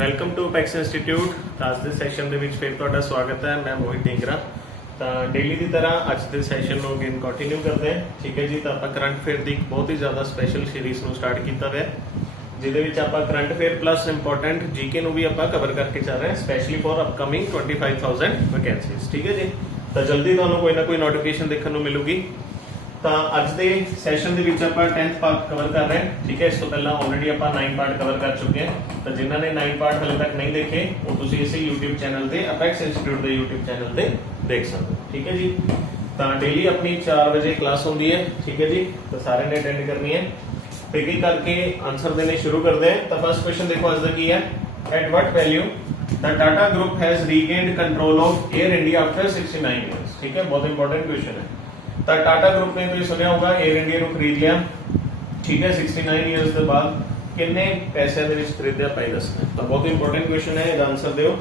Welcome to packs institute. ਅੱਜ ਦੇ session ਦੇ ਵਿੱਚ ਫਿਰ ਤੁਹਾਡਾ ਸਵਾਗਤ ਹੈ। ਮੈਂ ਮੋਹਿਤ ਢਿੰਗਰਾ। ਤਾਂ ਡੇਲੀ ਦੀ ਤਰ੍ਹਾਂ ਅੱਜ ਦੇ ਸੈਸ਼ਨ ਨੂੰ ਅਗੇਨ ਕੰਟੀਨਿਊ ਕਰਦੇ ਹਾਂ। ਠੀਕ ਹੈ ਜੀ। ਤਾਂ ਆਪਾਂ ਕਰੰਟ ਅਫੇਅਰ ਦੀ ਇੱਕ ਬਹੁਤ ਹੀ ਜ਼ਿਆਦਾ ਸਪੈਸ਼ਲ ਸੀਰੀਜ਼ ਨੂੰ ਸਟਾਰਟ ਕੀਤਾ ਹੋਇਆ, ਜਿਹਦੇ ਵਿੱਚ ਆਪਾਂ current affair plus important GK ਨੂੰ ਵੀ ਆਪਾਂ ਕਵਰ ਕਰਕੇ ਚੱਲ ਰਹੇ ਹਾਂ, ਸਪੈਸ਼ਲੀ ਫॉर ਅਪਕਮਿੰਗ 25,000 ਵੈਕੈਂਸੀਜ਼। ਠੀਕ ਹੈ ਜੀ। ਤਾਂ ਜਲਦੀ ਤੁਹਾਨੂੰ ਕੋਈ ਨਾ ਕੋਈ ਨੋਟੀਫਿਕੇਸ਼ਨ ਦੇਖਣ ਨੂੰ ਮਿਲੂਗੀ। ਤਾਂ ਅੱਜ ਦੇ ਸੈਸ਼ਨ ਦੇ ਵਿੱਚ ਆਪਾਂ 10th ਪਾਰਟ ਕਵਰ ਕਰ ਰਹੇ ਹਾਂ। ਠੀਕ ਹੈ। ਇਸ ਤੋਂ ਪਹਿਲਾਂ ਆਲਰੇਡੀ ਆਪਾਂ 9 ਪਾਰਟ ਕਵਰ ਕਰ ਚੁੱਕੇ ਹਾਂ। ਤਾਂ ਜਿਨ੍ਹਾਂ ਨੇ 9 ਪਾਰਟ ਹਲੇ ਤੱਕ ਨਹੀਂ ਦੇਖੇ, ਉਹ ਤੁਸੀਂ ਇਸੇ YouTube ਚੈਨਲ ਤੇ ਅਪੈਕਸ ਇੰਸਟੀਚਿਊਟ ਦੇ YouTube ਚੈਨਲ ਤੇ ਦੇਖ ਸਕਦੇ ਹੋ। ਠੀਕ ਹੈ ਜੀ। ਤਾਂ ਡੇਲੀ ਆਪਣੀ 4 ਵਜੇ ਕਲਾਸ ਹੁੰਦੀ ਹੈ। ਠੀਕ ਹੈ ਜੀ। ਤਾਂ ਸਾਰਿਆਂ ਨੇ ਅਟੈਂਡ ਕਰਨੀ ਹੈ। ਤੇ ਕੀ ਕਰਕੇ ਆਨਸਰ ਦੇਣੇ ਸ਼ੁਰੂ ਕਰਦੇ ਹਾਂ। ਤਾਂ ਫਸਟ ਕੁਐਸਚਨ ਦੇਖੋ ਅੱਜ ਦਾ ਕੀ ਹੈ। At what value the Tata Group has regained control of Air India after 69 years। ठीक है, बहुत इंपॉर्टेंट क्वेश्चन है। तो टाटा ग्रुप ने तो सुनिया होगा एयर इंडिया को खरीद लिया। ठीक है, 69 इयर्स के बाद कितने पैसे दे विच खरीदया पाई दसना। तो बहुत इंपॉर्टेंट क्वेश्चन है, इसका आंसर दियो।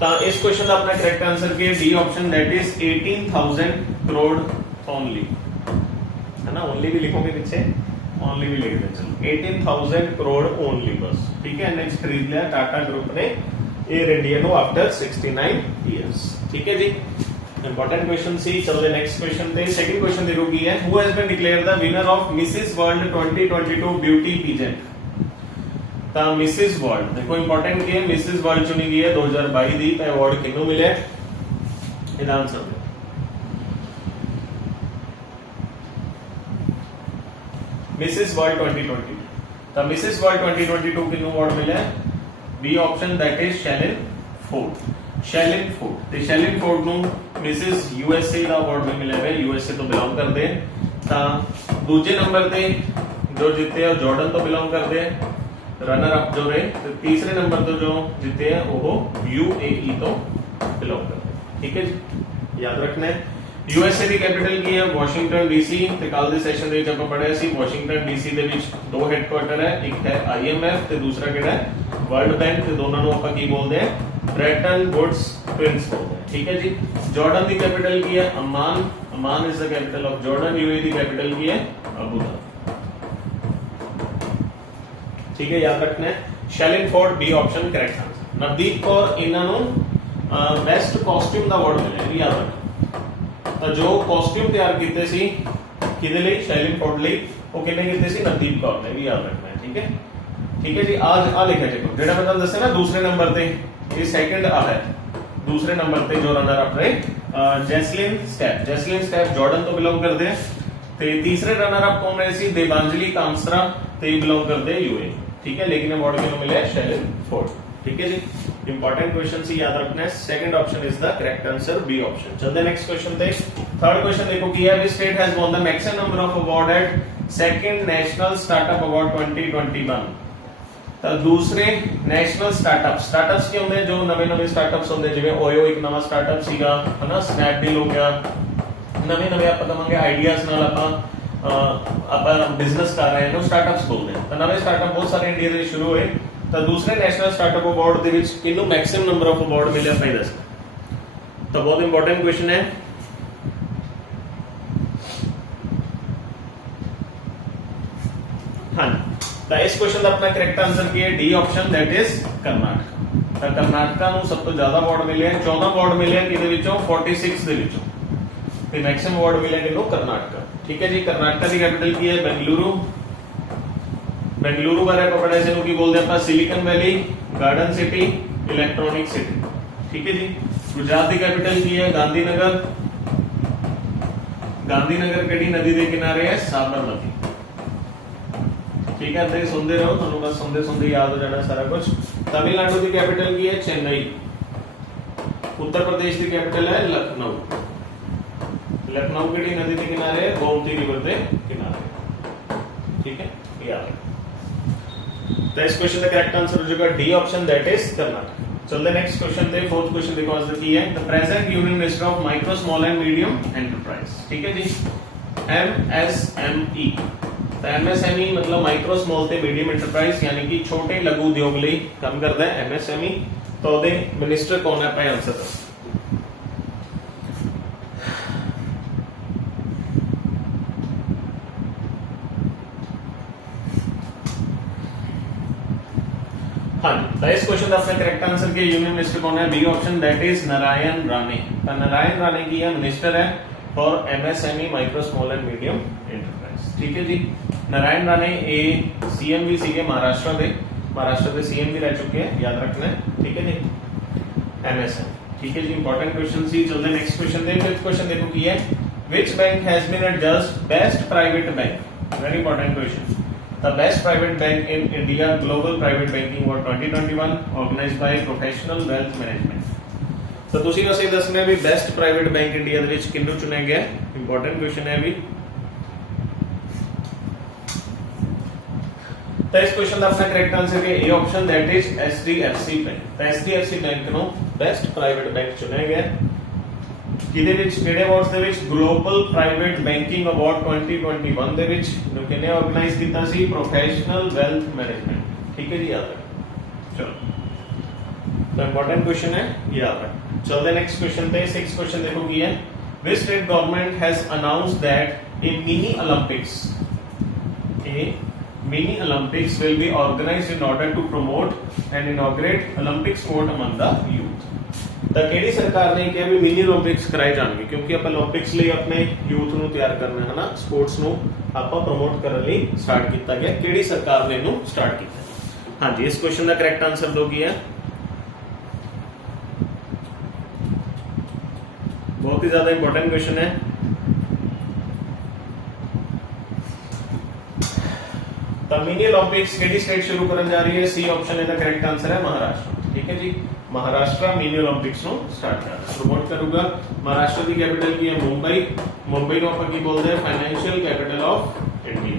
तो इस क्वेश्चन का अपना करेक्ट आंसर की D option, that is 18,000 crore only, है ना। ओनली भी लिखोगे पीछे, ओनली भी लिख दें। चलो 18,000 करोड़ ओनली बस। ठीक है, इन्हें खरीद लिया टाटा ग्रुप ने Air India no after 69 years. ठीक है जी। इंपॉर्टेंट क्वेश्चन सी। चलो नेक्स्ट क्वेश्चन पे सेकंड क्वेश्चन देखो की है, who has been declared the winner of Mrs World 2022 beauty pageant. ता मिसेस वर्ल्ड देखो इंपॉर्टेंट की है, मिसेस वर्ल्ड चुनी गई है 2022 दी। तो अवार्ड किन्नू मिले, इसका आंसर मिसेस वर्ल्ड 2022। तो मिसेस वर्ल्ड 2022 किन्नू अवार्ड मिला है। B option, that is Shailin Ford. Shailin Ford ते शैलिन फोर्ड नु मिसेस यूएसए का अवार्ड भी मिला है, यूएसए तो बिलोंग करते हैं। ता दूसरे नंबर पे जो जीते हैं जॉर्डन तो बिलोंग करते हैं, रनर अप जो रहे। तो तीसरे नंबर तो जो जीते हैं वो यूएई तो बिलोंग करते हैं। ठीक है जी, याद रखना है। यूएसए ਦੀ ਕੈਪੀਟਲ ਕੀ ਹੈ, ਵਾਸ਼ਿੰਗਟਨ ਡੀਸੀ। ਤੇ ਕੱਲ ਦੇ ਸੈਸ਼ਨ ਦੇ ਵਿੱਚ ਆਪਾਂ ਪੜਿਆ ਸੀ ਵਾਸ਼ਿੰਗਟਨ ਡੀਸੀ ਦੇ ਵਿੱਚ ਦੋ ਹੈੱਡਕੁਆਰਟਰ ਹੈ, ਇੱਕ ਹੈ ਆਈਐਮਐਫ ਤੇ ਦੂਸਰਾ ਕਿਹੜਾ ਹੈ ਵਰਲਡ ਬੈਂਕ। ਤੇ ਦੋਨਾਂ ਨੂੰ ਆਪਾਂ ਕੀ ਬੋਲਦੇ ਆ, ਬ੍ਰੈਟਨ ਵੁਡਸ ਟਵਿਨਸ ਬੋਲਦੇ ਆ। ਠੀਕ ਹੈ ਜੀ। ਜਾਰਡਨ ਦੀ ਕੈਪੀਟਲ ਕੀ ਹੈ, Amman. Amman is the capital of Jordan. UAE ਦੀ ਕੈਪੀਟਲ ਕੀ ਹੈ, ਅਬੂ धाबी। ठीक है, याद रखना है। Shailin Ford B option correct answer. Navdeep Kaur इन्हां ਨੂੰ बेस्ट कॉस्ट्यूम ਦਾ ਅਵਾਰਡ ਮਿਲਿਆ, ਇਹ याद रखना। ਤਾਂ ਜੋ ਕਾਸਟਿਊਮ ਤਿਆਰ ਕੀਤੇ ਸੀ ਕਿਹਦੇ ਲਈ, ਸ਼ੈਲਿਨ ਫੋਰਡ ਲਈ, ਉਹ ਕਿਹਨੇ ਕੀਤੇ ਸੀ, ਨਵਦੀਪ ਕੌਰ ਨੇ। ਵੀ ਯਾਦ ਰੱਖਣਾ ਹੈ। ਠੀਕ ਹੈ। ਠੀਕ ਹੈ ਜੀ। ਆ ਲਿਖਿਆ ਦੇਖੋ, ਜਿਹੜਾ ਮੈਂ ਤੁਹਾਨੂੰ ਦੱਸਿਆ ਨਾ ਦੂਸਰੇ ਨੰਬਰ ਤੇ, ਇਹ ਸੈਕੰਡ ਆ ਹੈ ਦੂਸਰੇ ਨੰਬਰ ਤੇ ਜੋ ਰਨਰ ਅਪ ਰਹੇ ਜੈਸਲਿਨ ਸਟੈਪ। ਜੈਸਲਿਨ ਸਟੈਪ ਜਾਰਡਨ ਤੋਂ ਬਿਲੋਂਗ ਕਰਦੇ ਆ। ਤੇ ਤੀਸਰੇ ਰਨਰ ਅਪ ਕੌਣ ਰਹੇ ਸੀ, ਦੇਵਾਂਜਲੀ ਕਾਂਸਰਾ, ਤੇ ਬਿਲੋਂਗ ਕਰਦੇ यूएई। ठीक है, लेकिन अवार्ड किन्हों मिले, शैलिन फोर्ड। ठीक है जी। इंपॉर्टेंट क्वेश्चन सी याद रखना है। Second option is the correct answer, B option. चलते नेक्स्ट क्वेश्चन पे। थर्ड क्वेश्चन देखो की है, which state has won the maximum number of award at second national startup award 2021। ਤਾਂ ਦੂਸਰੇ ਨੈਸ਼ਨਲ ਸਟਾਰਟਅਪਸ ਕੀ ਹੁੰਦੇ, ਜੋ ਨਵੇਂ ਸਟਾਰਟਅਪਸ ਹੁੰਦੇ, ਜਿਵੇਂ ਓਯੋ ਇੱਕ ਨਵਾਂ ਸਟਾਰਟਅਪ ਸੀਗਾ, ਹਨਾ। ਸਨੈਪਡੀਲ ਹੋ ਗਿਆ, ਨਵੇਂ ਆਪਾਂ ਕਹਾਂਗੇ ਆਈਡੀਆਜ਼ ਨਾਲ ਆਪਾਂ ਬਿਜ਼ਨਸ ਕਰ ਰਹੇ ਹਾਂ, ਸਟਾਰਟਅਪਸ ਬੋਲਦੇ ਹਾਂ। ਤਾਂ ਨਵੇਂ ਸਟਾਰਟਅਪ ਬਹੁਤ ਸਾਰੇ ਇੰਡੀਆ ਦੇ ਵਿੱਚ ਸ਼ੁਰੂ ਹੋਏ। ਤਾਂ ਦੂਸਰੇ ਨੈਸ਼ਨਲ ਸਟਾਰਟਅਪ ਅਵਾਰਡ ਦੇ ਵਿੱਚ ਕਿਹਨੂੰ ਮੈਕਸਿਮਮ ਨੰਬਰ ਆਫ ਅਵਾਰਡ ਮਿਲਿਆ ਭਾਈ ਦੱਸ। ਤਾਂ ਬਹੁਤ ਇੰਪੋਰਟੈਂਟ ਕੁਐਸਚਨ ਹੈ। हाँ, ਤਾਂ ਇਸ ਕੁਐਸਚਨ ਦਾ ਆਪਣਾ ਕਰੈਕਟ ਆਨਸਰ ਕੀ ਹੈ, D option, that is Karnataka. ਤਾਂ ਕਰਨਾਟਕਾ ਨੂੰ ਸਭ ਤੋਂ ਜ਼ਿਆਦਾ ਅਵਾਰਡ ਮਿਲੇ, 14 ਅਵਾਰਡ ਮਿਲੇ ਕਿਹਦੇ ਵਿੱਚੋਂ, 46 ਦੇ ਵਿੱਚੋਂ। ਤੇ ਮੈਕਸਿਮਮ ਅਵਾਰਡ ਮਿਲੇ ਕਿਹਨੂੰ, ਕਰਨਾਟਕਾ। ਠੀਕ ਹੈ ਜੀ। ਕਰਨਾਟਕਾ ਦੀ ਕੈਪੀਟਲ ਕੀ ਹੈ, ਬੈਂਗਲੁਰੂ। ਬੈਂਗਲੁਰੂ ਬਾਰੇ ਆਪਾਂ ਪੜਿਆ ਸੀ, ਇਹਨੂੰ ਕੀ ਬੋਲਦੇ ਆਪਾਂ, ਸਿਲਿਕਨ ਵੈਲੀ, ਗਾਰਡਨ ਸਿਟੀ, ਇਲੈਕਟ੍ਰੋਨਿਕ ਸਿਟੀ। ਠੀਕ ਹੈ ਜੀ। ਗੁਜਰਾਤ ਦੀ ਕੈਪੀਟਲ ਕੀ ਹੈ, ਗਾਂਧੀਨਗਰ। ਗਾਂਧੀਨਗਰ ਕਿਹੜੀ ਨਦੀ ਦੇ ਕਿਨਾਰੇ ਹੈ, ਸਾਬਰਮਤੀ। ठीक है, तो सुनते रहो, ਤੁਹਾਨੂੰ ਬਸ ਸੁਣਦੇ याद हो जाना सारा कुछ। तमिलनाडु की कैपिटल की है चेन्नई। उत्तर प्रदेश की कैपिटल है लखनऊ। लखनऊ किहड़ी नदी के किनारे है, गोमती रिवर के किनारे। ठीक है, याद है। तो इस क्वेश्चन का करेक्ट आंसर हो जाएगा D option, that is Karnataka. चलते नेक्स्ट क्वेश्चन पे। फोर्थ क्वेश्चन देखो आज की है, the present union minister of micro small and medium enterprise. ठीक है जी, MSME। तो MSME मतलब माइक्रो स्मॉल ते मीडियम एंटरप्राइज, यानी कि छोटे लघु उद्योग ਲਈ ਕੰਮ ਕਰਦਾ ਹੈ MSME। तो ਉਹਦੇ मिनिस्टर कौन है, ਆਪਾਂ आंसर दो। हाँ जी, तो इस क्वेश्चन का अपना करेक्ट आंसर के यूनियन मिनिस्टर कौन है? B option, that is Narayan Rane. तो नारायण राणे की है मिनिस्टर है for MSME, micro small and medium enterprise. ठीक है जी। नारायण राणे ए सीएम भी सीगे महाराष्ट्र के सीएम भी रह चुके हैं, याद रखना है। ठीक है जी, एमएसएम। ठीक है जी, इंपॉर्टेंट क्वेश्चन सी। चलते नेक्स्ट क्वेश्चन दे। फिफ्थ क्वेश्चन देखो की है, which bank has been adjudged best private bank? Very important question. The best private bank in India Global Private Banking Award 2021 organized by Professional Wealth Management। तो ਤੁਸੀਂ ਵਸੇ ਦੱਸਣਾ ਵੀ ਬੈਸਟ ਪ੍ਰਾਈਵੇਟ ਬੈਂਕ ਇੰਡੀਆ ਦੇ ਵਿੱਚ ਕਿਹਨੂੰ ਚੁਣਿਆ ਗਿਆ? ਇੰਪੋਰਟੈਂਟ ਕੁਐਸਚਨ ਹੈ ਵੀ। ਤਾਂ ਇਸ ਕੁਐਸਚਨ ਦਾ ਆਪਣਾ ਕਰੈਕਟ ਆਨਸਰ ਹੈ A option, that is HDFC bank. ਤਾਂ HDFC ਬੈਂਕ ਨੂੰ ਬੈਸਟ ਪ੍ਰਾਈਵੇਟ ਬੈਂਕ ਚੁਣਿਆ ਗਿਆ। ਕਿਹਦੇ ਵਿੱਚ, ਕਿਹੜੇ ਅਵਾਰਡਸ ਦੇ ਵਿੱਚ? ਗਲੋਬਲ ਪ੍ਰਾਈਵੇਟ ਬੈਂਕਿੰਗ ਅਵਾਰਡ 2021 ਦੇ ਵਿੱਚ ਜੋ ਕਿਹਨੇ ਆਰਗੇਨਾਈਜ਼ ਕੀਤਾ ਸੀ? Professional wealth management. ਠੀਕ ਹੈ ਜੀ, ਯਾਦ ਰੱਖੋ। ਚਲੋ, ਤਾਂ ਇੰਪੋਰਟੈਂਟ ਕੁਐਸਚਨ ਹੈ, ਯਾਦ ਰੱਖੋ। ਚਲਦੇ ਨੈਕਸਟ ਕੁਐਸਚਨ ਤੇ। ਸਿਕਸ ਕੁਐਸਚਨ ਦੇਖੋ ਕੀ ਹੈ, ਵਿਚ state government has announced that a mini Olympics will be organized in order to promote and inaugurate Olympic sport among the youth। ਤਾਂ ਕਿਹੜੀ ਸਰਕਾਰ ਨੇ ਕਿਹਾ ਵੀ ਮਿਨੀ 올림픽ਸ ਕਰਾਏ ਜਾਣਗੇ? ਕਿਉਂਕਿ ਆਪਾਂ 올림픽ਸ ਲਈ ਆਪਣੇ ਯੂਥ ਨੂੰ ਤਿਆਰ ਕਰਨਾ ਹੈ ਨਾ, ਸਪੋਰਟਸ ਨੂੰ ਆਪਾਂ ਪ੍ਰਮੋਟ ਕਰਨ ਲਈ ਸਟਾਰਟ ਕੀਤਾ ਗਿਆ। ਕਿਹੜੀ ਸਰਕਾਰ ਨੇ ਇਹਨੂੰ ਸਟਾਰਟ ਕੀਤਾ? ਹਾਂਜੀ, ਇਸ ਕੁਐਸਚਨ ਦਾ ਕਰੈਕਟ ਆਨਸਰ ਦੋ ਕੀ ਹੈ? ਬਹੁਤ ਹੀ ਜ਼ਿਆਦਾ ਇੰਪੋਰਟੈਂਟ ਕੁਐਸਚਨ ਹੈ। ਤਾਂ ਮਿਨੀ 올림픽ਸ ਕਿਹੜੀ ਸਟੇਟ ਸ਼ੁਰੂ ਕਰਨ ਜਾ ਰਹੀ ਹੈ? ਸੀ ਆਪਸ਼ਨ ਇਹਦਾ ਕਰੈਕਟ ਆਨਸਰ ਹੈ ਮਹਾਰਾਸ਼ਟਰ। ਠੀਕ ਹੈ ਜੀ, महाराष्ट्र मिनी ओलंपिक्स ਨੂੰ ਸਟਾਰਟ ਕਰਦਾ, ਪ੍ਰਮੋਟ ਕਰੂਗਾ। ਮਹਾਰਾਸ਼ਟਰ ਦੀ ਕੈਪੀਟਲ ਕੀ ਹੈ? ਮੁੰਬਈ। ਮੁੰਬਈ ਨੂੰ ਆਪਾਂ ਕੀ ਬੋਲਦੇ ਹਾਂ? Financial capital of India.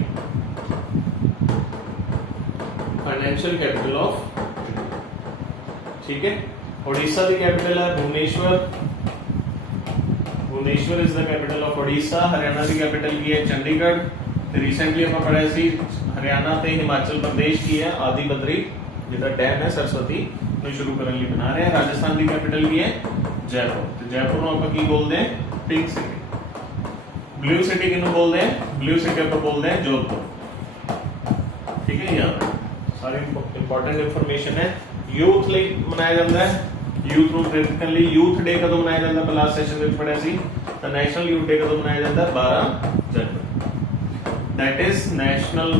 Financial capital of, ਠੀਕ ਹੈ। ओडिशा ਦੀ ਕੈਪੀਟਲ ਹੈ Bhubaneswar. Bhubaneswar is the capital of Odisha. Haryana the capital ਕੀ ਹੈ? ਚੰਡੀਗੜ੍ਹ। ਤੇ ਰੀਸੈਂਟਲੀ ਆਪਾਂ ਪੜ੍ਹਿਆ ਸੀ ਹਰਿਆਣਾ ਤੇ ਹਿਮਾਚਲ ਪ੍ਰਦੇਸ਼ ਕੀ ਹੈ? ਆਦਿ ਬਦਰੀ, ਜਿਹਦਾ ਡੈਮ ਹੈ ਸਰਸਵਤੀ ਨੂੰ ਸ਼ੁਰੂ ਕਰਨ ਲਈ ਬਣਾ ਰਹੇ। ਰਾਜਸਥਾਨ ਦੀ ਕੈਪੀਟਲ ਕੀ ਹੈ? ਜੈਪੁਰ। ਤੇ ਜੈਪੁਰ ਨੂੰ ਆਪਾਂ ਕੀ ਬੋਲਦੇ ਹਾਂ? Pink city. ਬਲੂ ਸਿਟੀ ਕਿਹਨੂੰ ਬੋਲਦੇ ਹਾਂ? ਬਲੂ ਸਿਟੀ ਆਪਾਂ ਬੋਲਦੇ ਹਾਂ ਜੋਧਪੁਰ। ਠੀਕ ਹੈ, ਯਾਦ ਸਾਰੀ ਇੰਪੋਰਟੈਂਟ ਇਨਫੋਰਮੇਸ਼ਨ ਹੈ। ਯੂਥ ਲਈ ਮਨਾਇਆ ਜਾਂਦਾ ਹੈ, ਯੂਥ ਨੂੰ ਪ੍ਰੇਰਿਤ ਕਰਨ ਲਈ। ਯੂਥ ਡੇ ਕਦੋਂ ਮਨਾਇਆ ਜਾਂਦਾ? ਆਪਾਂ ਲਾਸਟ ਸੈਸ਼ਨ ਵਿੱਚ ਪੜ੍ਹਿਆ ਸੀ। ਤਾਂ ਨੈਸ਼ਨਲ ਯੂਥ ਡੇ ਕਦੋਂ ਮਨਾਇਆ ਜਾਂਦਾ? 12 ਜਨਵਰੀ। That is National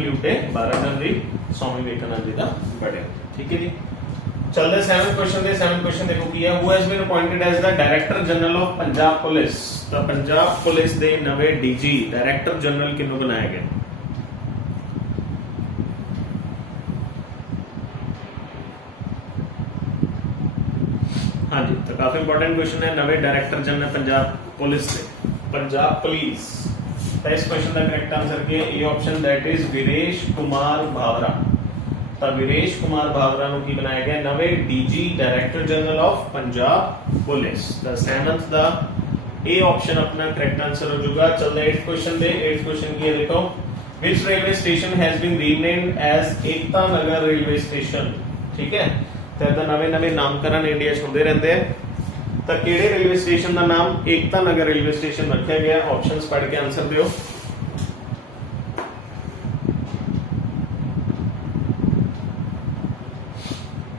Youth Day 12 जनवरी स्वामी विवेकानंद जी का बर्थडे। ठीक है जी। चलते 7th क्वेश्चन दे। 7th क्वेश्चन देखो की है, who has been appointed as the director general of Punjab police. तो पंजाब पुलिस दे नवे डीजी डायरेक्टर जनरल किन्नू बनाया गया? हाँ जी, तो काफी इंपॉर्टेंट क्वेश्चन है। नवे डायरेक्टर जनरल पंजाब पुलिस से, पंजाब पुलिस। तो इस क्वेश्चन का करेक्ट आंसर क्या है? A option, that is Viresh Kumar Bhawra. तो वीरेश कुमार भावरा ਨੂੰ ਕੀ ਬਣਾਇਆ ਗਿਆ? ਨਵੇਂ DG director general of Punjab police. तो 7th ਦਾ ए ऑप्शन अपना करेक्ट आंसर हो जाएगा। चलते 8th क्वेश्चन दे। 8th क्वेश्चन की है, देखो which railway station has been renamed as Ekta Nagar railway station. ठीक है, तो ਇਹਦਾ ਨਵੇਂ ਨਾਮਕਰਨ ਇੰਡੀਆ 'ਚ ਹੁੰਦੇ ਰਹਿੰਦੇ ਆ। ਤਾਂ ਕਿਹੜੇ ਰੇਲਵੇ ਸਟੇਸ਼ਨ ਦਾ ਨਾਮ ਏਕਤਾ ਨਗਰ ਰੇਲਵੇ ਸਟੇਸ਼ਨ ਰੱਖਿਆ ਗਿਆ? ਆਪਸ਼ਨਸ ਪੜ੍ਹ ਕੇ ਆਨਸਰ ਦਿਓ।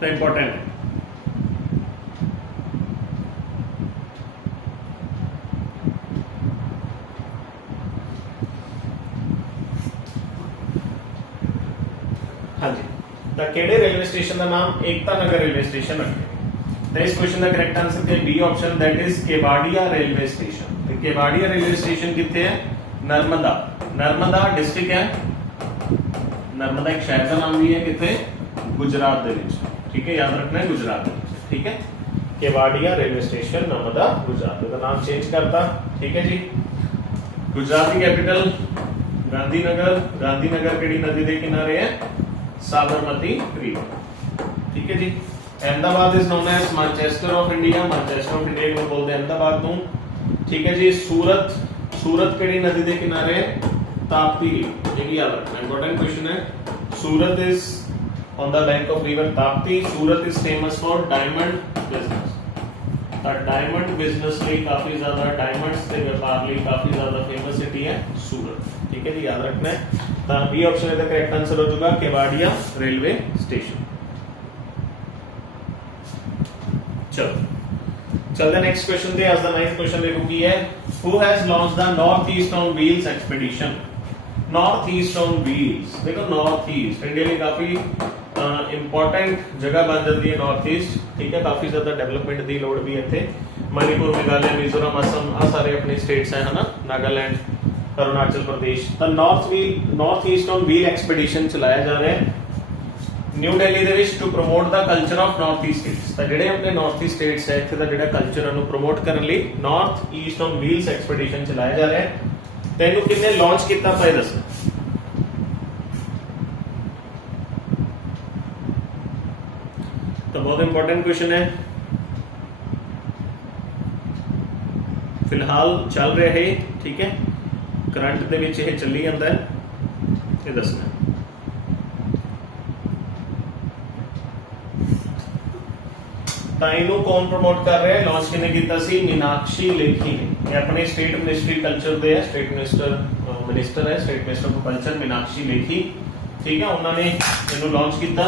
ਤਾਂ ਇੰਪੋਰਟੈਂਟ ਹੈ। ਹਾਂਜੀ, ਤਾਂ ਕਿਹੜੇ ਰੇਲਵੇ ਸਟੇਸ਼ਨ ਦਾ ਨਾਮ ਏਕਤਾ ਨਗਰ ਰੇਲਵੇ ਸਟੇਸ਼ਨ ਰੱਖਿਆ? तो इस क्वेश्चन का करेक्ट आंसर है B option, that is Kevadia railway station. तो केवाड़िया रेलवे स्टेशन कितने है? नर्मदा। नर्मदा डिस्ट्रिक्ट है। नर्मदा एक शहर का नाम भी है, कितने? गुजरात दे विच। ठीक है, याद रखना है गुजरात। ठीक है, केवाड़िया रेलवे स्टेशन नर्मदा गुजरात का नाम चेंज करता। ठीक है जी। गुजरात की कैपिटल गांधीनगर। गांधीनगर केड़ी नदी के किनारे है? साबरमती रिवर। ठीक है जी। Ahmedabad is known as Manchester of India. Manchester of India को बोलते हैं अहमदाबाद ਨੂੰ। ठीक है जी। सूरत। सूरत केड़ी नदी के किनारे? ताप्ती। ये भी याद रखना, इंपॉर्टेंट क्वेश्चन है। Surat is on the bank of river Tapti. Surat is famous for diamond business. Diamond business ਲਈ काफी ज्यादा डायमंड्स के व्यापार ਲਈ काफी ज्यादा फेमस सिटी है सूरत। ठीक है जी, याद रखना है। तो बी ऑप्शन का करेक्ट आंसर हो जाएगा केवाड़िया रेलवे स्टेशन। चलो चलते नेक्स्ट क्वेश्चन पे। आज द 9th क्वेश्चन देखो की है, who has launched the north East on wheels expedition. North East on wheels, देखो नॉर्थ ईस्ट इंडिया की काफी इंपॉर्टेंट जगह बन जाती है नॉर्थ ईस्ट, ठीक है। काफी ज्यादा डेवलपमेंट की लोड़ भी इत्थे, मणिपुर, मेघालय, मिजोरम, असम आ सारे अपने स्टेट्स है ना, नागालैंड, अरुणाचल प्रदेश। तो North East on wheel expedition चलाया जा रहा है न्यू दिल्ली ਦੇ ਵਿੱਚ to promote the culture of North East states. ਤਾਂ ਜਿਹੜੇ ਆਪਣੇ ਨਾਰਥ ਈਸਟ ਸਟੇਟਸ ਹੈ ਇੱਥੇ ਦਾ ਜਿਹੜਾ ਕਲਚਰ ਨੂੰ ਪ੍ਰੋਮੋਟ ਕਰਨ ਲਈ ਨਾਰਥ ਈਸਟ ਔਨ ਵੀਲਸ ਐਕਸਪੀਡੀਸ਼ਨ ਚਲਾਇਆ ਜਾ ਰਿਹਾ ਹੈ। ਤੈਨੂੰ ਕਿੰਨੇ ਲਾਂਚ ਕੀਤਾ ਪਏ ਦੱਸ। ਤਾਂ ਬਹੁਤ ਇੰਪੋਰਟੈਂਟ क्वेश्चन ਹੈ, ਫਿਲਹਾਲ ਚੱਲ ਰਿਹਾ ਹੈ, ਠੀਕ ਹੈ। ਕਰੰਟ ਦੇ ਵਿੱਚ ਇਹ ਚੱਲੀ ਜਾਂਦਾ ਹੈ, ਇਹ ਦੱਸਣਾ। ਤਾਂ ਇਹਨੂੰ ਕੌਣ ਪ੍ਰਮੋਟ ਕਰ ਰਿਹਾ ਹੈ, ਲਾਂਚ ਕਿਨੇ ਕੀਤਾ ਸੀ, मीनाक्षी लेखी ने। ਇਹ ਆਪਣੇ ਸਟੇਟ ਮਿਨਿਸਟਰੀ ਕਲਚਰ ਦੇ ਹੈ, ਸਟੇਟ ਮਿਨਿਸਟਰ ਹੈ, state minister of culture Meenakshi Lekhi, ਠੀਕ ਹੈ। ਉਹਨਾਂ ਨੇ ਇਹਨੂੰ ਲਾਂਚ ਕੀਤਾ।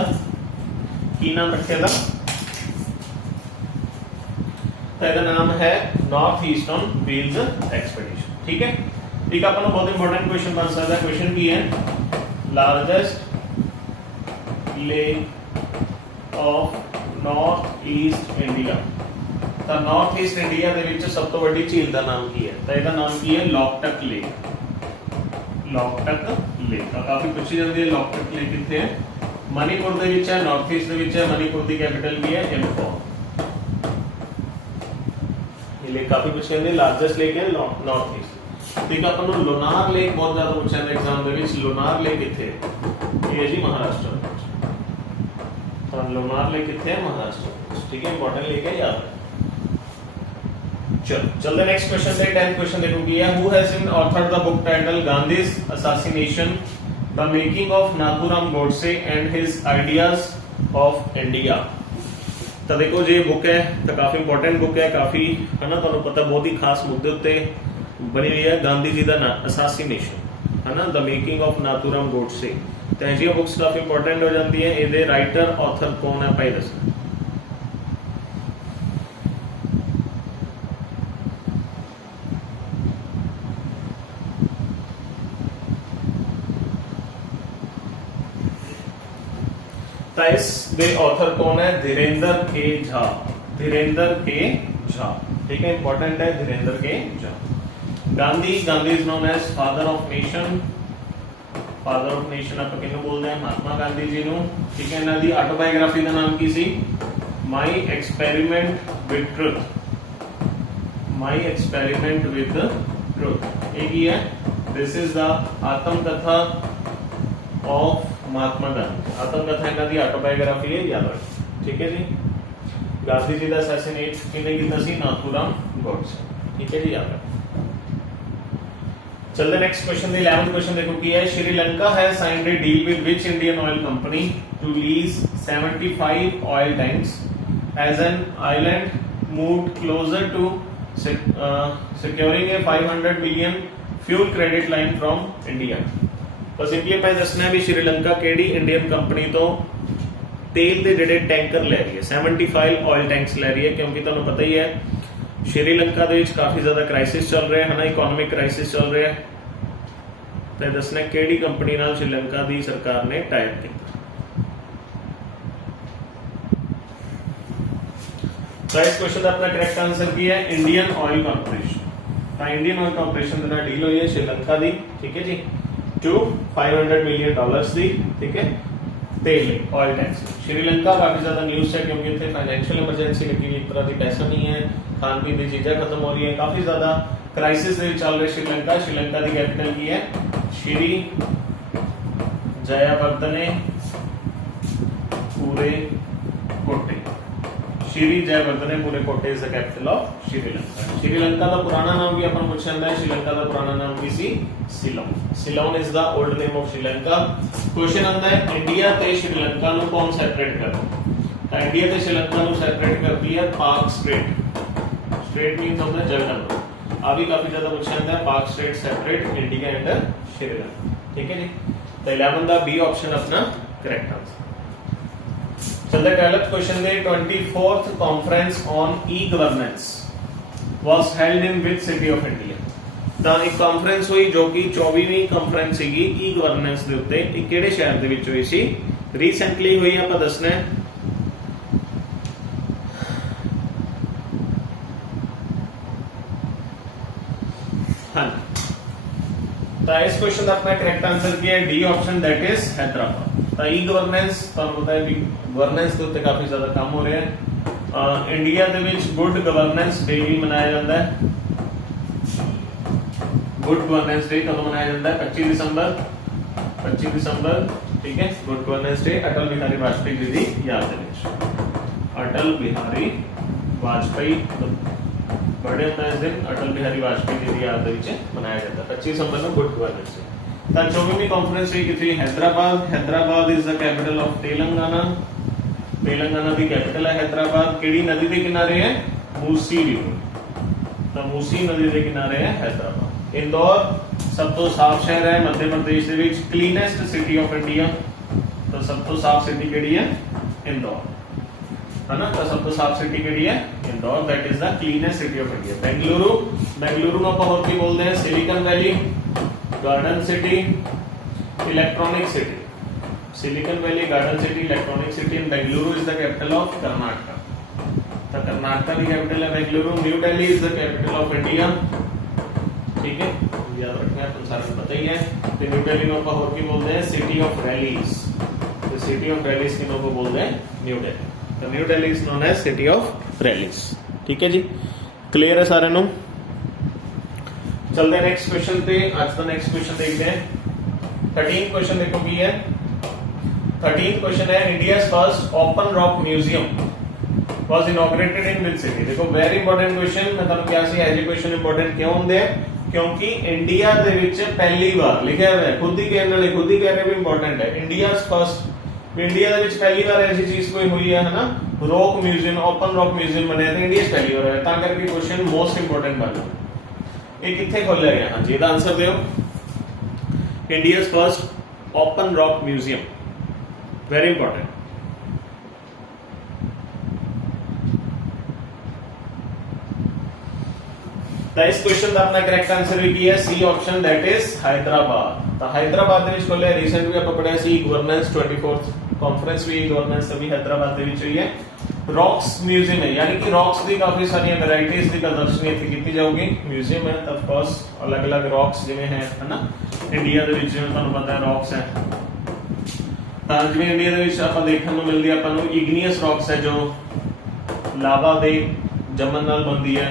ਕੀ ਨਾਮ ਰੱਖਿਆ ਦਾ, ਤਾਂ ਇਹਦਾ ਨਾਮ ਹੈ ਨਾਰਥ ਈਸਟ ਔਨ ਵੀਲਸ ਐਕਸਪੀਡੀਸ਼ਨ, ਠੀਕ ਹੈ। ਇੱਕ ਆਪਾਂ ਨੂੰ ਬਹੁਤ ਇੰਪੋਰਟੈਂਟ ਕੁਐਸਚਨ ਬਣ ਸਕਦਾ। ਕੁਐਸਚਨ ਕੀ ਹੈ, largest lake of north east India. तो नॉर्थ ईस्ट इंडिया ਦੇ ਵਿੱਚ ਸਭ ਤੋਂ ਵੱਡੀ ਝੀਲ ਦਾ ਨਾਮ ਕੀ ਹੈ, ਤਾਂ ਇਹਦਾ ਨਾਮ ਕੀ ਹੈ, ਲੋਕਟਕ ਲੇਕ। ਲੋਕਟਕ ਲੇਕ ਕਾਫੀ ਪੁੱਛੀ ਜਾਂਦੀ ਹੈ। ਲੋਕਟਕ ਲੇਕ ਕਿੱਥੇ ਹੈ, ਮਨੀਪੁਰ ਦੇ ਵਿੱਚ ਹੈ, ਨਾਰਥ ਈਸਟ ਦੇ ਵਿੱਚ ਹੈ। ਮਨੀਪੁਰ ਦੀ ਕੈਪੀਟਲ ਕੀ ਹੈ, ਇੰਫਾਲ। ਇਹ ਲੇਕ ਕਾਫੀ ਪੁੱਛੀ ਜਾਂਦੀ ਹੈ। ਲਾਰਜੈਸਟ ਲੇਕ ਹੈ ਨਾਰਥ ਈਸਟ। ਠੀਕ ਆਪਾਂ ਨੂੰ ਲੋਨਾਰ ਲੇਕ ਬਹੁਤ ਜ਼ਿਆਦਾ ਪੁੱਛਿਆ ਜਾਂਦਾ ਐਗਜ਼ਾਮ ਦੇ ਵਿੱਚ। ਲੋਨਾਰ ਲੇਕ ਕਿੱਥੇ ਹੈ, ਇਹ ਹੈ ਜੀ ਮਹਾਰਾਸ਼ਟਰ। तो लोनार लेक कितने है, महाराष्ट्र, ठीक है। इंपॉर्टेंट लेक है, याद चलो चलते नेक्स्ट क्वेश्चन पे। 10th क्वेश्चन देखो कि है, who has authored the book title Gandhi's assassination the making of Nathuram Godse and his ideas of India. तो देखो जी बुक है, तो काफी इंपॉर्टेंट बुक है, काफी है ना, तुहानू पता बहुत ही खास मुद्दे उत्ते बनी हुई है। गांधी जी का असैसिनेशन है ना, the making of Nathuram Godse. तो ऐसी बुक्स काफी इंपॉर्टेंट हो जाती है। ये राइटर ऑथर कौन है भाई दस। तो इस दे ऑथर कौन है, धीरेन्द्र के झा। धीरेन्द्र के झा, ठीक है, इंपॉर्टेंट है Dhirendra K Jha. Gandhi is known as father of nation. Father of nation आप किन्नू बोलते हैं, महात्मा गांधी जी नू, ठीक है। इन्हां दी ऑटोबायोग्राफी का नाम की सी, my experiment with truth. My experiment with truth ये की है, this is the atmakatha of Mahatma Gandhi. आत्मकथा इन्हां दी ऑटोबायोग्राफी है, याद रखो, ठीक है जी। गांधी जी का असैसिनेट किने कीता सी, नाथूराम गोडसे, ठीक है जी, याद रखो। चलते नेक्स्ट क्वेश्चन। 11th क्वेश्चन देखो कि है, Sri Lanka has signed a deal with which Indian oil company to lease 75 oil tanks as an island moved closer to securing a 500 million fuel credit line from India. तो simply पे दसना है भी श्रीलंका केड़ी Indian company तो तेल के जेडे टैंकर ले रही है, 75 ऑयल टैंक्स ले रही है, क्योंकि तुहानू पता ही है श्रीलंका दे विच काफी ज्यादा क्राइसिस चल रहा है ना, इकोनॉमिक क्राइसिस चल रहा है। तो दसना केड़ी कंपनी नाल श्रीलंका दी सरकार ने टाइप किया। तो इस क्वेश्चन का अपना करेक्ट आंसर की है, इंडियन ऑयल कॉर्पोरेशन। तो इंडियन ऑयल कॉर्पोरेशन के नाल डील हुई है श्रीलंका दी, ठीक है जी, टू $500 मिलियन दी, ठीक है, तेल ऑयल टैक्स। श्रीलंका काफी ज्यादा न्यूज है, क्योंकि इतने फाइनेंशियल इमरजेंसी लगी, एक तरह की पैसा नहीं है, खान पीन की चीजें खत्म हो रही है, काफी ज्यादा क्राइसिस चल रही श्रीलंका। श्रीलंका की कैपिटल की है श्री जयवर्धने पूरे कोटे। श्री जयवर्धने पूरे कोटे is the capital of Sri Lanka. Sri Lanka का पुराना नाम भी अपन पूछ सकते हैं, श्रीलंका का पुराना नाम भी सी Ceylon. Ceylon is the old name of Sri Lanka. Question आता है, इंडिया ते श्रीलंका नु कौन सेपरेट करता है। इंडिया ते श्रीलंका नु सेपरेट करती है पाक स्ट्रेट। स्ट्रेट मींस होता है जलडंबर। अभी काफी ज्यादा पूछा जाता है, पाक straight separate India and Sri Lanka, ठीक है जी। तो 11 दा बी ऑप्शन अपना करेक्ट आंसर। चलते 12th question they 24th conference on e governance was held in which city of India. ਤਾਂ ਇੱਕ ਕਾਨਫਰੰਸ ਹੋਈ ਜੋ ਕਿ 24ਵੀਂ ਕਾਨਫਰੰਸ ਸੀਗੀ ਈ ਗਵਰਨੈਂਸ ਦੇ ਉੱਤੇ, ਇਹ ਕਿਹੜੇ ਸ਼ਹਿਰ ਦੇ ਵਿੱਚ ਹੋਈ ਸੀ? ਰੀਸੈਂਟਲੀ ਹੋਈ, ਆਪਾਂ ਦੱਸਣਾ ਹੈ। हाँ, तो इस क्वेश्चन का अपना करेक्ट आंसर क्या है? D option, that is Hyderabad. तो ई गवर्नेंस ਤੁਹਾਨੂੰ ਪਤਾ ਹੈ ਵੀ ਗਵਰਨੈਂਸ ਦੇ ਉੱਤੇ ਕਾਫੀ ਜ਼ਿਆਦਾ ਕੰਮ ਹੋ ਰਿਹਾ ਹੈ। ਇੰਡੀਆ ਦੇ ਵਿੱਚ ਗੁੱਡ ਗਵਰਨੈਂਸ ਡੇ ਵੀ ਮਨਾਇਆ ਜਾਂਦਾ ਹੈ। गुड गवर्नेंस डे कब मनाया जाता है? 25 दिसंबर, 25 दिसंबर, ठीक है। Good governance day Atal Bihari Vajpayee ji की याद दे विच, अटल बिहारी वाजपेयी बर्थडे होता है इस दिन, अटल बिहारी वाजपेयी जी की याद दे विच मनाया जाता है 25 दिसंबर को गुड गवर्नेंस डे। ਤਾਂ 24ਵੀਂ ਕਾਨਫਰੰਸ हुई कितनी? Hyderabad. Hyderabad is the capital of Telangana. Telangana की कैपिटल है हैदराबाद। केड़ी नदी के किनारे है? मूसी रिवर। तो मूसी नदी के किनारे है हैदराबाद। इंदौर सब तो साफ शहर है मध्य प्रदेश के विच, क्लीनेस्ट सिटी ऑफ इंडिया। तो सब तो साफ सिटी केड़ी है? इंदौर, है ना। तो सब तो साफ सिटी केड़ी है? Indore, that is the cleanest city of India. Bengaluru, Bengaluru को आप और की बोलते हैं? Silicon valley, garden city, electronic city. Silicon valley, garden city, electronic city. And Bengaluru is the capital of Karnataka. तो कर्नाटका की कैपिटल है Bengaluru. New Delhi is the capital of India, ठीक है, याद रखना है, तो सारे पता ही है। तो न्यू दिल्ली को आप और की बोलते हैं? City of rallies. तो सिटी ऑफ रैलीज को बोलते हैं न्यू दिल्ली। तो New Delhi is known as city of rallies, ठीक है जी। क्लियर है सारे नु? चलते हैं नेक्स्ट क्वेश्चन पे। आज का नेक्स्ट क्वेश्चन देखते हैं। 13th क्वेश्चन देखो की है। 13th क्वेश्चन है, India's first open rock museum was inaugurated in which city। देखो वेरी इंपॉर्टेंट क्वेश्चन। मैं ਤੁਹਾਨੂੰ ਕਿਹਾ ਸੀ ਐਜੇ क्वेश्चन इंपॉर्टेंट क्यों ਹੁੰਦੇ ਆ? क्योंकि इंडिया ਦੇ ਵਿੱਚ ਪਹਿਲੀ ਵਾਰ ਲਿਖਿਆ ਹੋਇਆ ਹੈ, खुद ही कहने वाले खुद ही कह रहे भी इंपॉर्टेंट है। इंडियाज फर्स्ट, इंडिया ਦੇ ਵਿੱਚ ਪਹਿਲੀ ਵਾਰ ऐसी चीज कोई हुई है ना, rock museum, open rock museum ਬਣਿਆ ਤੇ ਇੰਡੀਆ 'ਚ ਪਹਿਲੀ ਵਾਰ ਹੋਇਆ, ਤਾਂ ਕਰਕੇ क्वेश्चन मोस्ट इंपॉर्टेंट बन गया। ਇਹ ਕਿੱਥੇ ਖੋਲਿਆ ਗਿਆ? ਹਾਂਜੀ, ਇਹਦਾ ਆਨਸਰ ਦਿਓ। India's first open rock museum, very important. तो इस क्वेश्चन का अपना करेक्ट आंसर भी है C option, that is Hyderabad. तो हैदराबाद ਦੇ ਵਿੱਚ खोले रीसेंट भी ਆਪਾਂ ਪੜਿਆ ਸੀ गवर्नेंस 24th ਕਾਨਫਰੰਸ ਵੀ गवर्नेंस ਵੀ हैदराबाद ਦੇ ਵਿੱਚ ਹੋਈ ਹੈ। रॉक्स म्यूजियम है, यानी कि रॉक्स ਦੀ ਕਾਫੀ ਸਾਰੀਆਂ ਵੈਰਾਈਟੀਜ਼ ਦੀ ਪ੍ਰਦਰਸ਼ਨੀ ਇੱਥੇ ਕੀਤੀ ਜਾਊਗੀ। म्यूजियम है तो ऑफ कोर्स अलग-अलग रॉक्स ਜਿਵੇਂ ਹੈ ਨਾ, ਇੰਡੀਆ ਦੇ ਵਿੱਚ ਜਿਵੇਂ ਤੁਹਾਨੂੰ ਪਤਾ ਹੈ रॉक्स है। ਤਾਂ ਜਿਵੇਂ ਇੰਡੀਆ ਦੇ ਵਿੱਚ ਆਪਾਂ ਦੇਖਣ ਨੂੰ ਮਿਲਦੀ ਆਪਾਂ ਨੂੰ ਇਗਨੀਅਸ ਰॉक्स है जो ਲਾਵਾ ਦੇ ਜੰਮਣ ਨਾਲ ਬਣਦੀ ਹੈ।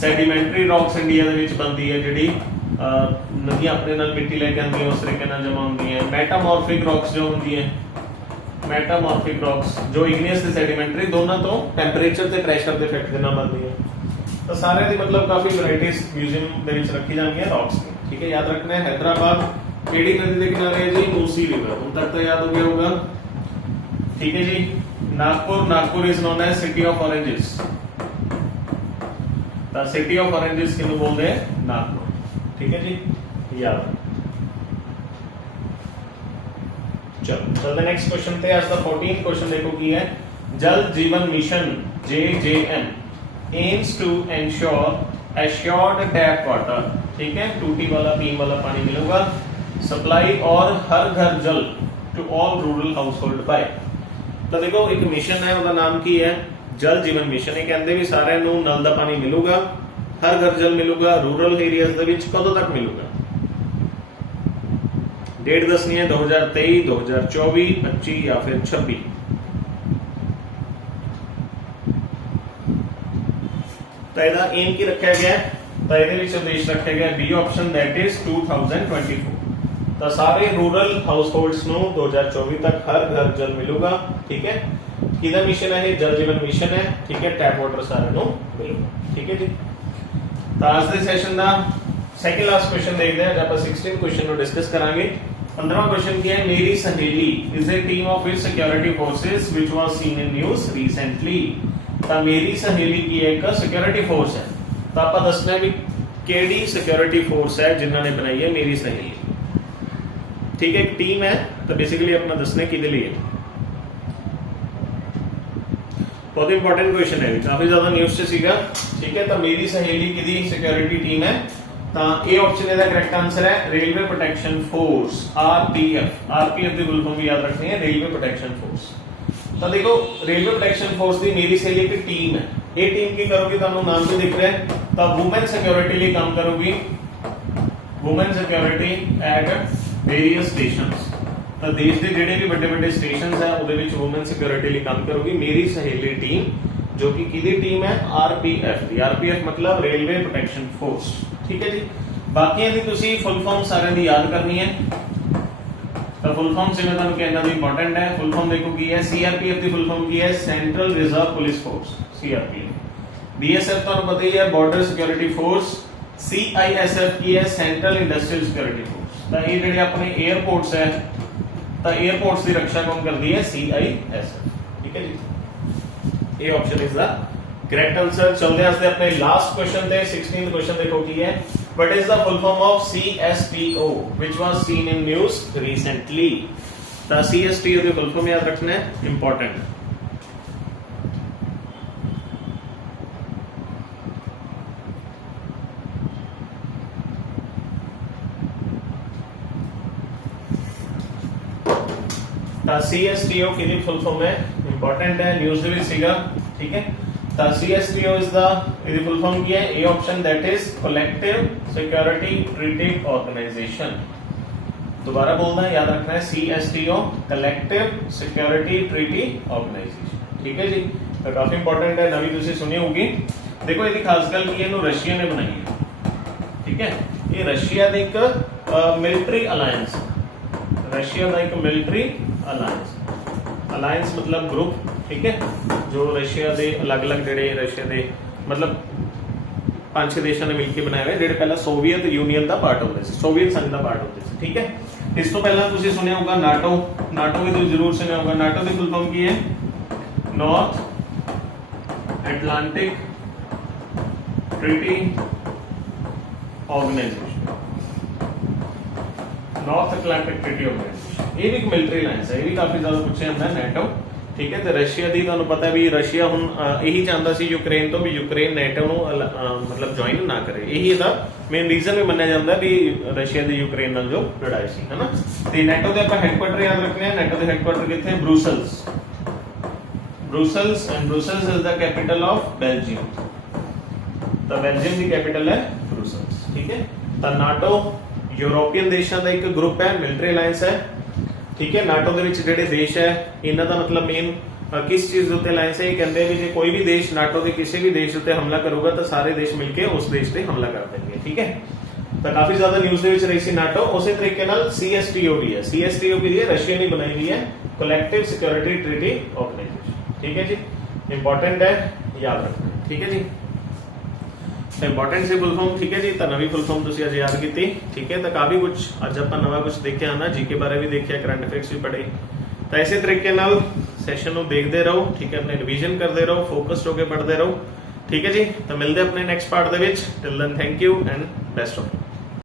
ਸੈਡੀਮੈਂਟਰੀ ਰੌਕਸ ਇੰਡੀਆ ਦੇ ਵਿੱਚ ਬਣਦੀ ਹੈ ਜਿਹੜੀ ਨਦੀਆਂ ਆਪਣੇ ਨਾਲ ਮਿੱਟੀ ਲੈ ਕੇ ਆਉਂਦੀਆਂ ਉਸ ਤਰੀਕੇ ਨਾਲ ਜਮਾ ਹੁੰਦੀਆਂ। ਮੈਟਾਮੋਰਫਿਕ ਰੌਕਸ ਜੋ ਹੁੰਦੀ ਹੈ, ਮੈਟਾਮੋਰਫਿਕ ਰੌਕਸ ਜੋ ਇਗਨੀਅਸ ਤੇ ਸੈਡੀਮੈਂਟਰੀ ਦੋਨਾਂ ਤੋਂ ਟੈਂਪਰੇਚਰ ਤੇ ਪ੍ਰੈਸ਼ਰ ਦੇ ਇਫੈਕਟ ਦੇ ਨਾਲ ਬਣਦੀ ਹੈ। ਤਾਂ ਸਾਰਿਆਂ ਦੀ ਮਤਲਬ ਕਾਫੀ ਵੈਰਾਈਟੀਜ਼ ਮਿਊਜ਼ੀਅਮ ਦੇ ਵਿੱਚ ਰੱਖੀ ਜਾਂਦੀਆਂ ਰੌਕਸ ਦੀ, ਠੀਕ ਹੈ। ਯਾਦ ਰੱਖਣਾ ਹੈ हैदराबाद ਕਿਹੜੀ ਨਦੀ ਦੇ ਕਿਨਾਰੇ ਹੈ ਜੀ? मूसी रिवर। ਹੁਣ तक तो याद हो गया होगा, ठीक है जी। Nagpur, Nagpur is known as city of oranges. City of oranges किन्हों बोलते हैं? नागपुर, ठीक है जी, याद। चलो चलते नेक्स्ट क्वेश्चन पे। आज का 14th क्वेश्चन देखो की है, Jal Jeevan mission JJM aims to ensure assured tap water, ठीक है, टूटी वाला पीने वाला पानी मिलेगा, सप्लाई और Har Ghar Jal to all rural household by. तो देखो एक मिशन है, उसका नाम की है जल जीवन मिशन। ये कहते भी सारे नल का पानी मिलूगा, हर घर जल मिलूगा, रूरल एरियाज दे विच कदों तक मिलूगा? डेट दसनी है 2023, 2024, 25 या फिर 26। तो ਇਹਦਾ एम की रखा गया है? तो ਇਹਦੇ ਵਿੱਚ ਉਦੇਸ਼ ਰੱਖਿਆ ਗਿਆ बी ऑप्शन, दैट इज 2024। तो सारे रूरल हाउसहोल्ड्स ਨੂੰ 2024 तक हर घर जल मिलूगा, ठीक है। किदा मिशन है? जल जीवन मिशन है, ठीक है। टैप वाटर सारे ਨੂੰ ਮਿਲੂਗਾ, ठीक है जी। ਤਾਂ ਅੱਜ ਦੇ ਸੈਸ਼ਨ ਦਾ ਸੈਕਿੰਡ ਲਾਸਟ ਕੁਐਸਚਨ ਦੇਖਦੇ ਹਾਂ। ਅੱਜ ਆਪਾਂ 16th ਕੁਐਸਚਨ ਨੂੰ ਡਿਸਕਸ ਕਰਾਂਗੇ। 15ਵਾਂ ਕੁਐਸਚਨ ਕੀ ਹੈ? Meri Saheli is a team of which security forces which was seen in news recently. ਤਾਂ ਮੇਰੀ ਸਹੇਲੀ ਕੀ ਹੈ? ਇੱਕ ਸਿਕਿਉਰਿਟੀ ਫੋਰਸ ਹੈ। ਤਾਂ ਆਪਾਂ ਦੱਸਣਾ ਵੀ ਕਿਹੜੀ ਸਿਕਿਉਰਿਟੀ ਫੋਰਸ ਹੈ ਜਿਨ੍ਹਾਂ ਨੇ ਬਣਾਈ ਹੈ ਮੇਰੀ ਸਹੇਲੀ, ठीक है। एक टीम है, तो बेसिकली अपना दसने किहदे लिए बहुत इंपॉर्टेंट क्वेश्चन है, काफी ज्यादा न्यूज़ च सीगा। ठीक है, तो मेरी सहेली किदी सिक्योरिटी टीम है, तो ए ऑप्शन इसका करेक्ट आंसर है railway protection force, RPF. RPF की फुल फॉर्म भी याद रखनी है, रेलवे प्रोटेक्शन फोर्स। तो देखो रेलवे प्रोटेक्शन फोर्स की मेरी सहेली एक टीम है, ये टीम की करोगी, तुहानू नाम से दिख रहा है, तो वुमेन सिक्योरिटी लिए काम करोगी, women security at various stations. तो देश के जेडे भी बड़े बड़े स्टेशन है उहदे विच वुमेन सिक्योरिटी लिए काम करोगी मेरी सहेली टीम, जो कि किहदी टीम है, आरपीएफ दी। आरपीएफ मतलब रेलवे प्रोटेक्शन फोर्स। ठीक है जी, बाकियां दी तुसी फुल फॉर्म सारे दी याद करनी है। तो फुल फॉर्म से मैं तुहानू कहना भी इंपॉर्टेंट है। फुल फॉर्म देखो की है, सीआरपीएफ की फुल फॉर्म की है, central reserve police force, CRPF. BSF तुहानू पता ही है, बॉर्डर सिक्योरिटी फोर्स। सीआईएसएफ की है, सेंट्रल इंडस्ट्रियल सिक्योरिटी फोर्स। तो ये जेडे अपने एयरपोर्ट्स है, तो एयरपोर्ट्स की रक्षा कौन करती है, सीआईएसएफ। ठीक है जी, ये option is the correct answer. चलते हैं अपने लास्ट क्वेश्चन थे, 16th क्वेश्चन देखो की है, what is the full form of CSTO which was seen in news recently. The CSTO की फुल फॉर्म याद रखना है, इंपॉर्टेंट। CSTO की फुल फॉर्म है, इंपॉर्टेंट है, न्यूज़ दे विच सीगा। ठीक है, तो CSTO इज द इसकी फुल फॉर्म की है, A option that is collective security treaty organisation. दोबारा बोलना है, याद रखना है, CSTO collective security treaty organisation. ठीक है जी, तो काफी इंपॉर्टेंट है, नवी तुसी सुनी होगी। देखो इसकी खास गल की है, रशिया ने बनाई है। ठीक है, ये रशिया का एक मिलिट्री अलायंस, रशिया का एक मिलिट्री अलायंस, अलायंस मतलब ग्रुप। ठीक है, जो रशिया के अलग अलग जेडे रशिया के मतलब 5-6 देशों ने मिलकर बनाए हुए, जेडे पहला सोवियत यूनियन का पार्ट होते थे, सोवियत संघ का पार्ट होते थे। ठीक है, इस तो पहला तुसी सुनिया होगा नाटो, नाटो भी तुसी जरूर सुनिया होगा। नाटो की फुल फॉर्म की है, North Atlantic treaty organisation, North Atlantic treaty organisation. ये भी एक मिलिट्री अलायंस है, ये भी काफी ज्यादा पूछे जाता है, नाटो। ठीक है, तो रशिया की तुहानू पता भी रशिया हुण यही चाहता सी यूक्रेन तो भी यूक्रेन नाटो नू मतलब ज्वाइन ना करे, यही इसदा मेन रीजन भी मन्निया जाता है भी रशिया की यूक्रेन नाल जो लड़ाई सी, है ना। तो नाटो के आपां हैडक्वार्टर याद रखने हैं, नाटो के हैडक्वार्टर कित्थे है, Brussels, Brussels, and Brussels is the capital of Belgium. तो बेल्जियम की कैपिटल है ब्रुसल्स। ठीक है, तो नाटो यूरोपियन देशों का एक ग्रुप है, मिलिट्री अलायंस है। ठीक है, नाटो के विच जेडे देश है, इन्हां दा मतलब मेन किस चीज उत्ते अलायंस है, ये कहते हैं भी जे कोई भी देश नाटो के किसी भी देश उत्ते हमला करूगा तो सारे देश मिलकर उस देश पे हमला कर देंगे। ठीक है, तो काफी ज्यादा न्यूज़ दे विच रही सी नाटो। उसी तरीके नाल CSTO भी है, CSTO की रशिया ने बनाई हुई है, कलेक्टिव सिक्योरिटी ट्रीटी ऑर्गेनाइजेशन। ठीक है जी, इंपॉर्टेंट है, याद रखना। ठीक है जी, इंपॉर्टेंट सी फुल फॉर्म। ठीक है जी, तो नवी फुल फॉर्म तुसी अज याद की। ठीक है, तो काफी कुछ अज आप नवा कुछ देखा ना, जीके बारे भी देखा, करंट अफेयर्स भी पढ़े। तो इसी तरीके नाल सैशन को देखते रहो। ठीक है, अपने रिवीजन करते रहो, फोकस्ड होकर पढ़ते रहो। ठीक है जी, तो मिलते अपने नैक्सट पार्ट दे विच। Till then thank you and best of